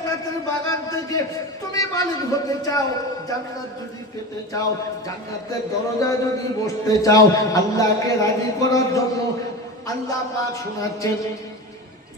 জান্নাতের বাগান থেকে তুমি মালিক হতে চাও, জান্নাত যদি পেতে চাও, জান্নাতের দরজায় যদি বসতে চাও, আল্লাহকে রাজি করার জন্য আল্লাহ পাক শোনাচ্ছেন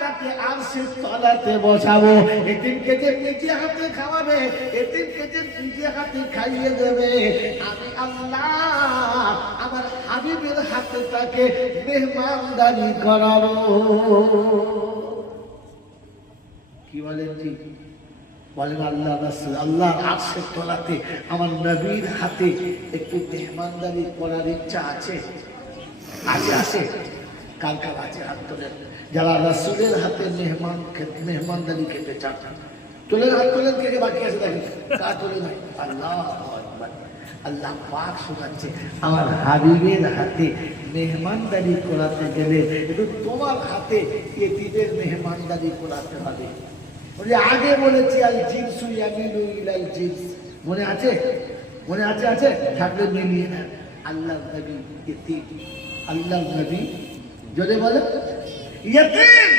তাকে তলাতে বসাবো। এতিমকে যে নিজে হাতে খাওয়াবে এতিমকে যে নিজে হাতে খাইয়ে দেবে। আমি আল্লাহ আমার হাবিবের হাতে তাকে মেহমানদারি করাবো। কি বলেন ঠিক বলেন আল্লাহ রাসূল, আল্লাহ আরশের তলাতে আমার নবীর হাতে একটু মেহমানদারি করার ইচ্ছা আছে? আছে আছে। কার কার আছে? হাত তোলেন। যারা রাসূলের হাতে মেহমান মেহমানদারি খেতে চান। তোলেন হাত তোলেন কে বাকি আছে দেখেন? কার তোলে নাই। আল্লাহ। আল্লাহ পাক শোনাচ্ছে, আমার হাবিবের হাতে মেহমানদারি করাতে গেলে একটু তোমার হাতে এটিদের মেহমানদারি করাতে হবে। বলি, আগে বলেছি, আল জিনসু ইলাল জিনস। মনে আছে? মনে আছে আছে? থাকলে মিলিয়ে না আল্লাহ নবী ইতিম আল্লাহ নবী যদি বলে ইয়তিম।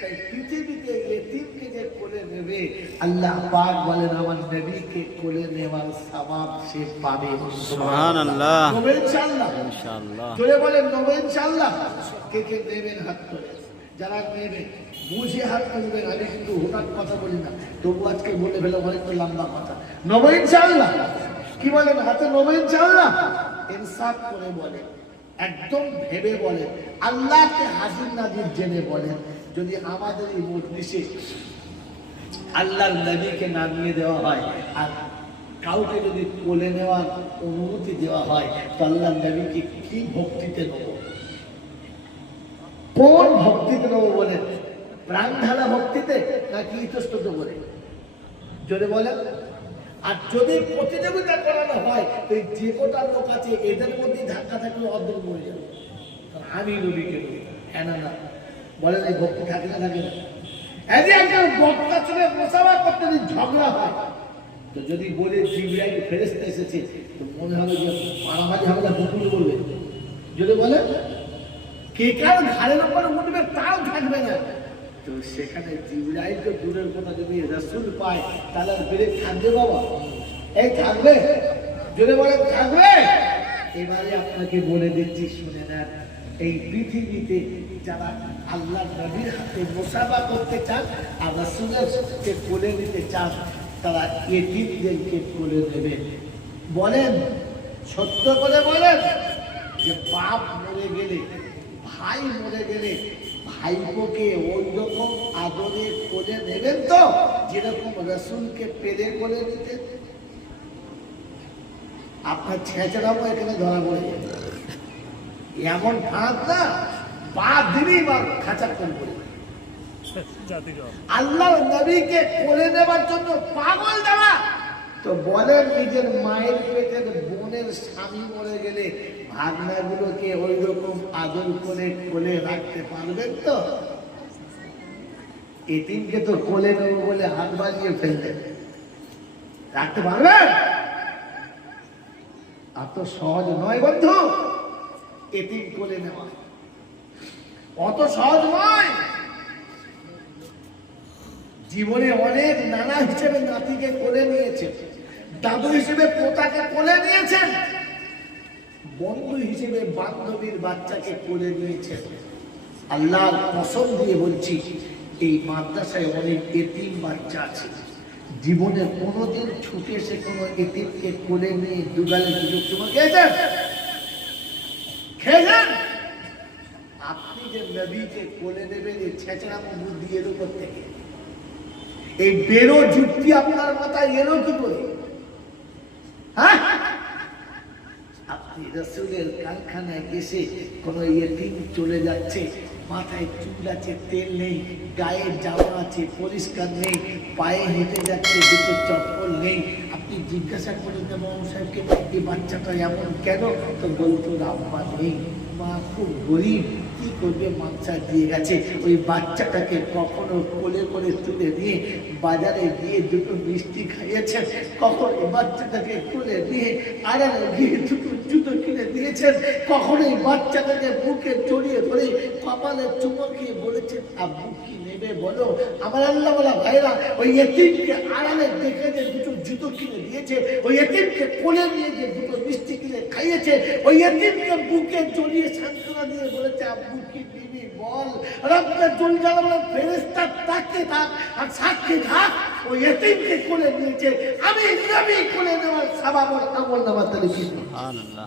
তাই পৃথিবীতে ইয়তিমকে যে কোলে নেবে আল্লাহ পাক বলেন আমার নবীকে কোলে নেওয়ার সওয়াব সে পাবে। সুবহানাল্লাহ। তবে ইনশাআল্লাহ। ইনশাআল্লাহ। জোরে বলেন নবে ইনশাআল্লাহ। কে কে নেবেন হাত তোলে যারা নেবেন বুঝে হাত তুলবেন। আমি কিন্তু হঠাৎ কথা বলি না। তবু আজকে বলে ফেলে অনেক তো লম্বা কথা। নবে ইনশাআল্লাহ। কি বলেন হাতে? নবে ইনশাআল্লাহ। ইনসাফ করে বলেন। একদম ভেবে বলেন, আল্লাহকে হাজির নাজির জেনে বলেন, যদি আমাদের এই মজলিসে আল্লাহর নবীকে নামিয়ে দেওয়া হয় আর কাউকে যদি কোলে নেওয়ার অনুমতি দেওয়া হয়, তো আল্লাহর নবীকে কি ভক্তিতে নেব? কোন ভক্তিতে নেব বলেন? প্রাণ ঢালা ভক্তিতে নাকি ইতস্তত বলে জোরে বলেন। আর যদি প্রতিযোগিতা করানো হয়, তো যে কটা লোক আছে, এদের মধ্যে ধাক্কা থাকলে অর্ধেক মরে যাবে। আমি নবীকে বলি হ্যাঁ না না। বলেন, এই ভক্তি থাকে না থাকে না। একজন ঝগড়া হয়, তো যদি বলে এসেছে, তো মনে হবে যে না যদি বলে, কে কার উঠবে, তাও থাকবে না। তো সেখানে জিবরাইল তো দূরের কথা যদি রসুল পায়, তাহলে আর বেড়ে থাকবে বাবা। এই থাকবে? যদি বলে, থাকবে? এবারে আপনাকে বলে দিচ্ছি, শুনে নেন, এই পৃথিবীতে যারা আল্লাহ নবীর হাতে মোসাফা করতে চান আর রসুলকে কোলে নিতে চান, তারা এটিমদেরকে কোলে নেবে। বলেন, সত্য করে বলেন যে বাপ মরে গেলে, ভাই মরে গেলে ভাইপোকে ওই রকম আদরে কোলে নেবেন তো? যেরকম রসুলকে পেরে কোলে নিতেন আপনার ছেঁচড়াবো, এখানে ধরা পড়ে এমন ফাঁদ না, পা দিনই বা খাঁচা কম করে। আল্লাহ নবীকে কোলে নেবার জন্য পাগল দেওয়া তো বলেন নিজের মায়ের পেটের বোনের স্বামী মরে গেলে ভাগনাগুলোকে ওই রকম আদর করে কোলে রাখতে পারবেন তো? এতিমকে তো কোলে নেব বলে হাত বাজিয়ে ফেলতেন রাখতে পারবেন? আর তো সহজ নয় বন্ধু এতিম কোলে নেওয়া। অত সহজ নয়। জীবনে অনেক নানা হিসেবে নাতিকে কোলে নিয়েছেন, দাদু হিসেবে পোতাকে কোলে নিয়েছেন। বন্ধু হিসেবে বান্ধবীর বাচ্চাকে কোলে নিয়েছেন আল্লাহর কসম দিয়ে বলছি, এই মাদ্রাসায় অনেক এতিম বাচ্চা আছে। জীবনে কোনোদিন ছুটে এসে কোনো এতিমকে কোলে নিয়ে দুগালে সুযোগ সময় খেয়েছেন? খেয়েছেন? আপনি যে নবীকে কোলে নেবেন, এই ছেঁচড়া বুদ্ধি উপর থেকে এই বেরো যুক্তি আপনার মাথায় এলো কি করে হ্যাঁ আপনি আপনি রসুলের কারখানায় এসে কোনো এটিম চলে যাচ্ছে, মাথায় চুল আছে, তেল নেই, গায়ে জামা আছে, পরিষ্কার নেই, পায়ে হেঁটে যাচ্ছে, দুটো চপ্পল নেই। আপনি জিজ্ঞাসা করে দেবেন সাহেবকে, এই বাচ্চাটা এমন কেন? তো বলতো আব্বা নেই। মা খুব গরিব, কি করবে মাংসা দিয়ে গেছে। ওই বাচ্চাটাকে কখনো কোলে করে তুলে নিয়ে বাজারে গিয়ে দুটো মিষ্টি খাইয়েছেন, কখনো বাচ্চাটাকে কোলে নিয়ে আড়ালে গিয়ে দুটো জুতো কিনে দিয়েছেন, কখনোই বাচ্চাটাকে বুকে জড়িয়ে ধরে কপালে চুমো খেয়ে বলেছেন আব্বু কি নেবে বলো? আমার আল্লাহ বলা ভাইরা, ওই এতিমকে আড়ালে দেখে যে দুটো জুতো কিনে দিয়েছে, ওই এতিমকে কোলে নিয়ে যে দুটো মিষ্টি কিনে খাইয়েছে, ওই এতিমকে বুকে চড়িয়ে সান্ত্বনা দিয়ে বলেছে আব্বু কি বল রব্বের জল জ্বালাবার ফেরেস্তা তাকে থাক আর সাক্ষী থাক ওই এতিমকে কোলে নিয়েছে। আমি নবী কোলে নেওয়ার সাবাব আমল নামার তাহলে কি সুবহানাল্লাহ।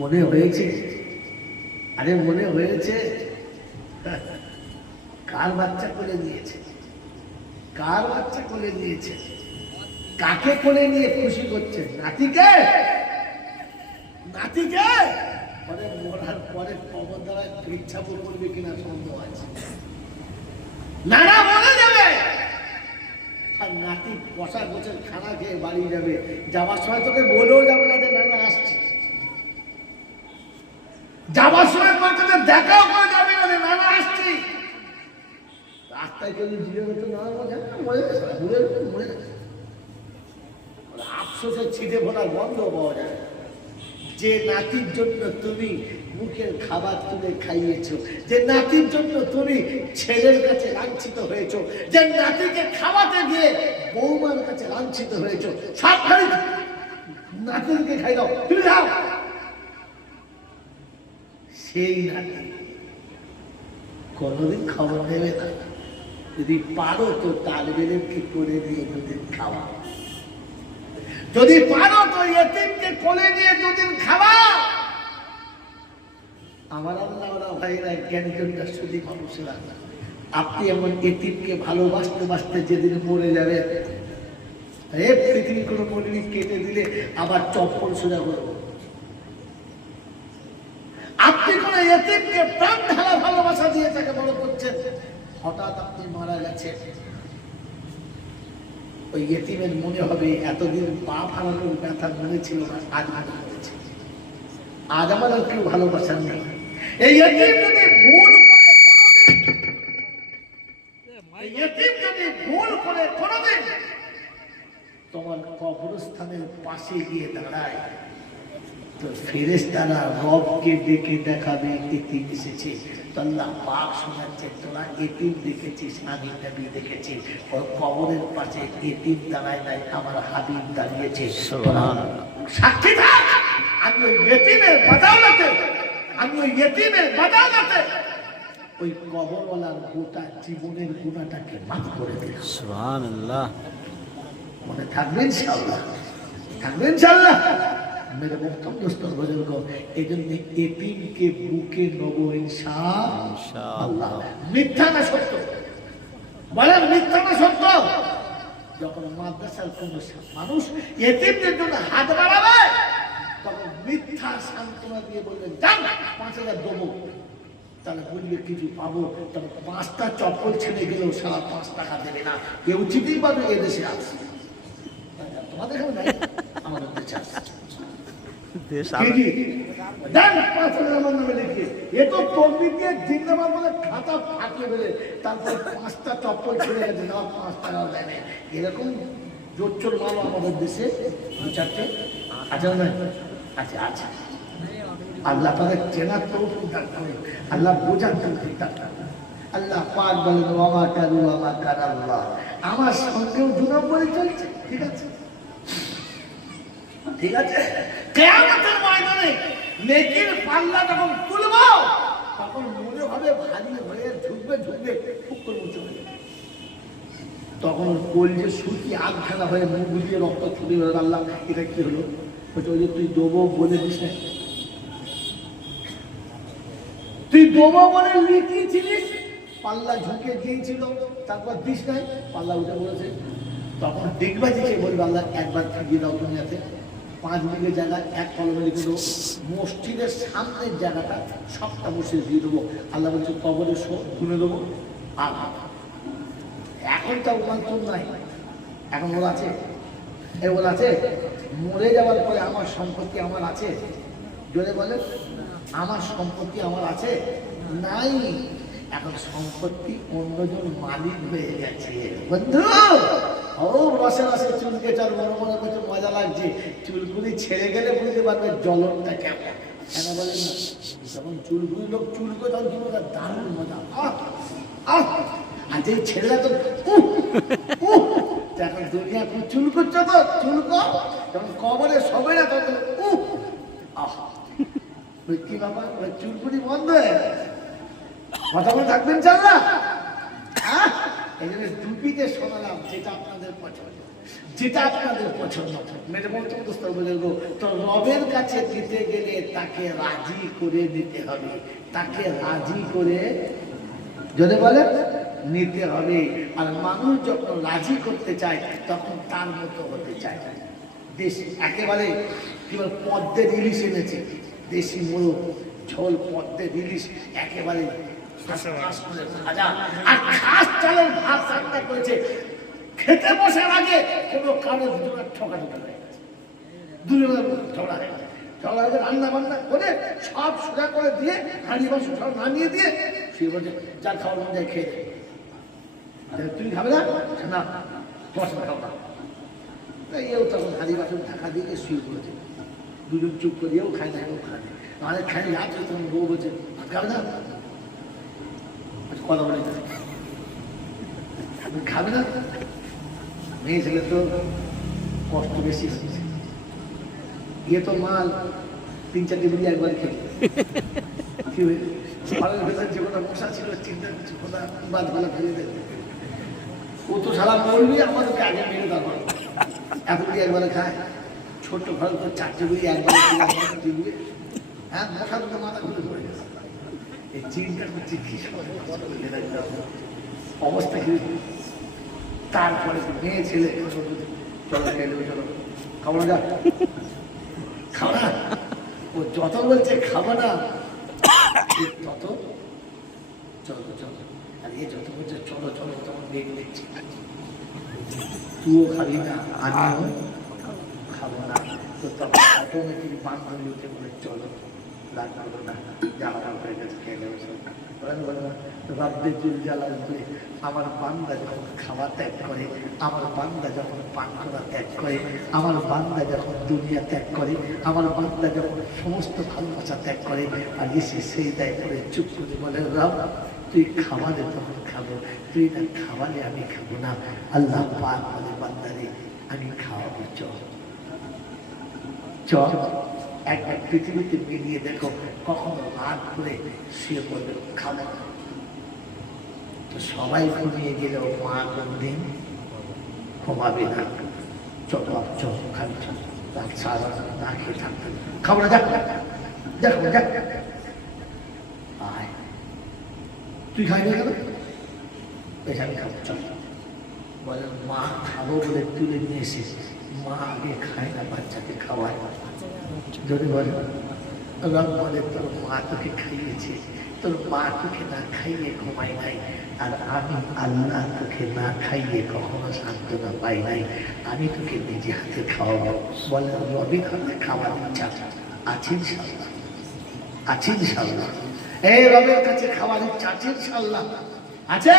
মনে হয়েছে? আরে মনে হয়েছে? কার বাচ্চা কোলে নিয়েছে? কার বাচ্চা কোলে নিয়েছে? কাকে কোলে নিয়ে খুশি করছে? নাতিকে? নাতিকে? পরে মরার পরে কবর দ্বারা ইচ্ছাপুর করবে কিনা সন্দেহ আছে। নানা বলে যাবে। আর নাতি বসা গোছের খানা খেয়ে বাড়ি যাবে। যাওয়ার সময় তোকে বলেও যাবে না যে নানা আসছে। যাওয়ার সময় তোর সাথে দেখাও করে যাবে না যে নানা আসছি। রাস্তায় কেউ জিজ্ঞেস করতে নানা বলছে "হ্যাঁ, মরে গেছে ভুলে মরে আফসোসের ছিটে ফোটার গন্ধ পাওয়া যায় যে নাতির জন্য তুমি মুখের খাবার তুলে খাইয়েছো, যে নাতির জন্য তুমি ছেলের কাছে লাঞ্ছিত হয়েছো, যে নাতিকে খাওয়াতে গিয়ে বৌমার কাছে লাঞ্ছিত হয়েছো সব খাই নাতিকে খাই দাও তুমি খাও সেই নাতি কোনোদিন খবর নেবে না। যদি পারো তো তালবেলেরকে করে দিয়ে খাওয়া যদি পারো তো এতিমকে কোলে নিয়ে দুদিন খাওয়া আমার আল্লাহ ওরা ভাইরা জ্ঞানীজনটা শুধু মানুষেরা, আপনি এমন এতিমকে ভালোবাসতে বাসতে যেদিন মরে যাবে এ পৃথিবী কোনো মনে কেটে দিলে আবার চপ্পল সোজা করব। আপনি কোন এতিমকে প্রাণ ঢালা ভালোবাসা দিয়ে তাকে বড় করছেন? হঠাৎ আপনি মারা গেছেন। ওই এতিমের মনে হবে এতদিন পা ফালানোর ব্যথা মনে ছিল না, আজ মনে আজ আমার আর কেউ ভালোবাসার নেই। এই যদি ভুল তোমার কবরস্থানের পাশে গিয়ে দাঁড়ায়। তো ফেরেশতারা রবকে ডেকে দেখাবে এতিম এসেছে। পাক শোনাচ্ছে তোরা এতিম দেখেছিস আমি নবী দেখেছি ওর কবরের পাশে এতিম দাঁড়ায় নাই আমার হাবিব দাঁড়িয়েছে। সুবহানাল্লাহ। সাক্ষী থাক! আমি ওই এতিমের বাদাওলাতে আমি ওই এতিমের বাদাওলাতে ওই কবরওয়ালার গোটা জীবনের গুণাটাকে মাফ করে সুবহানাল্লাহ। মনে থাকবে ইনশাআল্লাহ? থাকবে ইনশাআল্লাহ? মেরে বক্তব্য স্তর বুজুর্গ এই জন্য এতিমকে বুকে নব ইনশাআল্লাহ। মিথ্যা না সত্য। বলেন মিথ্যা না সত্য। যখন মাদ্রাসার কোন মানুষ এতিমদের জন্য হাত বাড়াবে তখন মিথ্যা সান্ত্বনা দিয়ে বলবেন যান পাঁচ হাজার দেবো। তাহলে বলবে কিছু পাবো। তবে পাঁচটা চপ্পল ছেড়ে গেলেও সারা পাঁচ টাকা দেবে না। কেউ চিঠি পাবে এদেশে আছে। তোমাদের এখানে নাই? আমাদের দেশে কি? দেন পাঁচ হাজার আমার নামে লিখে। এ তো তকবির দিয়ে জিন্দাবাদ বলে খাতা ফাটিয়ে বেড়ে তারপর পাঁচটা চপ্পল ছেড়ে গেছে না পাঁচ টাকা দেয় না। এরকম জোচ্চর মাল আমাদের দেশে দু চারটে। আছে না আছে আছে। আল্লাহ তাদের চেনার তো আল্লাহ বোঝার তো আল্লাহ পাক বলেন বাবা কারু বাবা কার আল্লাহ। আমার সঙ্গেও দু নম্বরে চলছে ঠিক আছে? ঠিক আছে? কেয়ামতের ময়দানে নেকির পাল্লা যখন তুলব তখন মনে হবে ভারী হয়ে ঝুঁকবে ঝুঁকবে খুব করে উঁচু হয়ে। তখন কলজে সুতি আধখানা হয়ে মুখ দিয়ে রক্ত ছুটে বেরোবে আল্লাহ এটা কি হলো? বলছে, ওই যে তুই দেবো বলে দিস তুই দেবো বলে লিখিয়েছিলিস পাল্লা ঝুঁকে দিয়েছিল তারপর দিস নাই পাল্লা উঠে বলেছে তখন ডিগবাজিকে বলবে আল্লাহ একবার ফিরিয়ে দাও দুনিয়াতে। পাঁচ বিঘে জায়গা, এক কলমে লিখে দেবো মসজিদের সামনের জায়গাটা। সবটা বসে দিয়ে দেবো। আল্লাহ বলছে, কবরে শো তুলে দেবো। আর এখন তো রূপান্তর নাই। এখন ওর আছে। এ ওর আছে। মরে যাওয়ার পরে আমার সম্পত্তি আমার আছে। জোরে বলে আমার সম্পত্তি আমার আছে? নাই। এখন সম্পত্তি অন্যজন মালিক হয়ে গেছে। বন্ধু! ও রসে রসে চুলকে চল মনে মনে করছে, মজা লাগছে। চুলগুলি ছেড়ে গেলে বুঝতে পারবে জ্বলনটা কেমন। কেন বলেন না? যখন চুলগুলি লোক চুলকে তখন কি মজা দারুণ মজা। আর যে ছেলেরা তো এখন চুল করছ তো, চুলকো। যখন কবরে সবে না তখন ওই কি বাবা চুলকুনি বন্ধ হয়ে। কথা বলে থাকবেন চাল্লা হ্যাঁ এই দুপিতে শোনালাম যেটা আপনাদের পছন্দ। যেটা আপনাদের পছন্দ। মেরে বলতে বুঝতে গো। তো রবের কাছে দিতে গেলে তাকে রাজি করে দিতে হবে। তাকে রাজি করে যদি বলে, নিতে হবে। আর মানুষ যখন রাজি করতে চায়, তখন তার মতো হতে চায় দেশ, একেবারে কি বল, পদ্মের ইলিশ এনেছে। দেশি মোড়ক ঝোল, পদ্মের ইলিশ, একেবারে করেছে খেতে বসার আগে কোনো কারণে দুজনের ঠকা দুজনের ঝগড়া হয়ে গেছে ঝগড়া রান্না বান্না করে সব সোজা করে দিয়ে হাঁড়ি বাসন সব নামিয়ে দিয়ে সে বলছে যা খাওয়ার খেয়ে। তুমি খাবে না না তোমার সাথে তখন হাড়ি বাসন ঢাকা দিয়ে শুয়ে পড়েছে দুজন চুপ করে এও খায় না এও খায় না নাহলে খাই রাত তখন বউ ভাত খাবে না কথা বলে। খাবে না? মেয়ে ছেলে তো কষ্ট বেশি। ইয়ে তো মাল তিন চারটে বিড়ি একবার কি বাদ বেলা ও তো সারা আগে এত বিড়ি একবারে খায়? ছোট্ট ঘর তো চারটে বিড়ি একবারে। হ্যাঁ মশা মাথা খুলে গেছে এই চিন্তা করছে অবস্থা কি? তারপরে মেয়ে ছেলে। চলো খেলে চলো খাব না? যা খাব না? ও যত বলছে খাব না। তত। চলো চলো। আর, এ যত বলছে, চলো চলো তখন বেগ দেখছি তুইও খাবি না, আমিও খাব না। তো তখন অটোমেটিক বান্ধবী বলে, চলো। আমার বান্দা যখন খাওয়া ত্যাগ করে আমার বান্দা যখন পান করা ত্যাগ করে আমার বান্দা যখন দুনিয়া ত্যাগ করে আমার বান্দা যখন সমস্ত ভালোবাসা ত্যাগ করে আর এসে সেই দায় করে চুপ করে বলে রব তুই খাওয়ালে তখন খাব তুই না খাওয়ালে আমি খাব না আল্লাহ পাক বলে বান্দারে আমি খাওয়াবো, চল। চল। একটা পৃথিবীতে মিলিয়ে দেখো কখনো রাত করে শুয়ে পড়বে খাবে তো সবাই ঘুমিয়ে গেলেও মা কোনদিন ঘুমাবে না। চল বাপ, চল খাবি রাত সারা না খেয়ে থাকবে। খাব না যাক যাক যাক তুই খাই না কেন? এখানে খাব চল। বলে মা খাব বলে তুলে নিয়ে এসে মা আগে খায় না বাচ্চাকে খাওয়ায়। যদি বলে রব বলে, তোর মা তোকে খাইয়েছে, তোর মা তোকে না খাইয়ে ঘুমাই নাই, আর আমি আল্লাহ তোকে না খাইয়ে কখনো সান্ত্বনা পাই নাই, আমি তোকে নিজে হাতে খাওয়াবো। বলে রবির হাতে খাওয়ার ইচ্ছা আছে ইনশাল্লাহ আছে ইনশাল্লাহ এই রবের কাছে খাওয়ার ইচ্ছা আছে ইনশাল্লাহ আছে?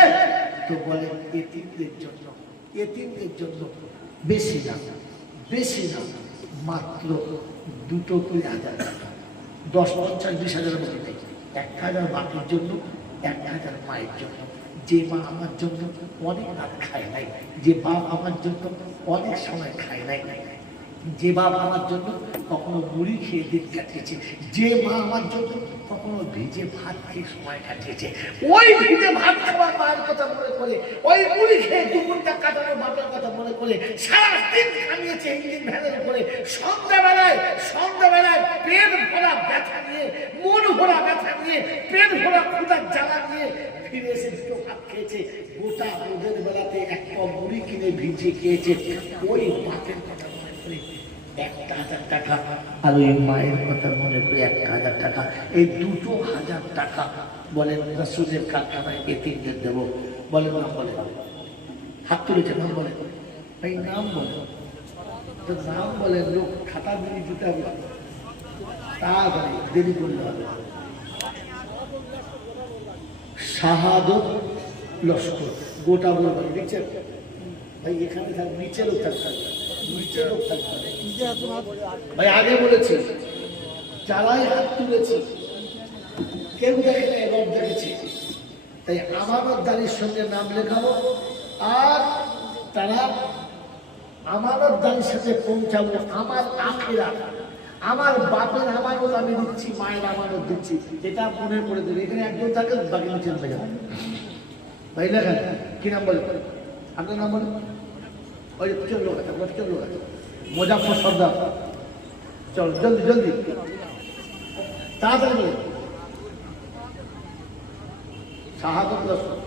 তো বলে এতিমদের জন্য এতিমদের জন্য বেশি না বেশি না, মাত্র দুটো করে হাজার টাকা। দশ পঞ্চাশ হাজার বলে দেয় এক হাজার বাকির জন্য, এক হাজার মায়ের জন্য। যে মা আমার জন্য অনেক রাত খায় নাই, যে বাপ আমার জন্য অনেক সময় খায় নাই। যে বাপ আমার জন্য কখনো মুড়ি খেয়ে দিন কাটিয়েছে, যে মা আমার জন্য কখনো ভিজে ভাত খেয়ে সময় কাটিয়েছে। ওই ভিজে ভাত খাওয়ার মায়ের কথা মনে করে, ওই মুড়ি খেয়ে দুপুরটা কাটানো বাপের কথা মনে করে, সারাদিন কামিয়েছে ইঞ্জিন ভ্যানের উপরে। সন্ধ্যাবেলায় সন্ধ্যাবেলায় পেট ভরা ব্যথা নিয়ে, মন ভরা ব্যথা নিয়ে, পেট ভরা ক্ষুদার জ্বালা নিয়ে ফিরে এসে দুটো ভাত খেয়েছে। গোটা রোদের বেলাতে এক কপ মুড়ি কিনে ভিজে খেয়েছে। ওই বাপের কথা মনে করে একটা হাজার টাকা। আর ওই মায়ের কথা মনে করে একটা হাজার টাকা। এই দুটো হাজার টাকা বলেন রসুলের কারখানায় এতিমদের দেবো। বলেন না বলে হাত তুলেছে নাম বলে ভাই, নাম বলে তো নাম বলে লোক খাতা দিয়ে দিতে হবে। তাড়াতাড়ি, দেরি করলে হবে। শাহাদত লস্কর। গোটা বলবেন, নিচে। ভাই, এখানে থাক, নিচে লোক থাকতে হবে। নিচে লোক থাকতে হবে। ভাই, আগে বলেছি যারাই হাত তুলেছি। কেউ দেখে না এবার দেখেছি। তাই আমানত দানির সঙ্গে নাম লেখাবো। আর তারা আমানত দানির সাথে পৌঁছাবো আমার আখেরা, আমার বাপের আমানত আমি দিচ্ছি, মায়ের আমানত দিচ্ছি। এটা মনে করে দেবে। এখানে একজন থাকে, বাকি নিচে নেমে যাবে ভাই, লেখেন, কি নাম বলে? আপনার নাম বলে ওই পিছন লোক আছে লোক আছে। মোজাফর সর্দার। চল জলদি জলদি। তাড়াতাড়ি সাহায্য দর্শক।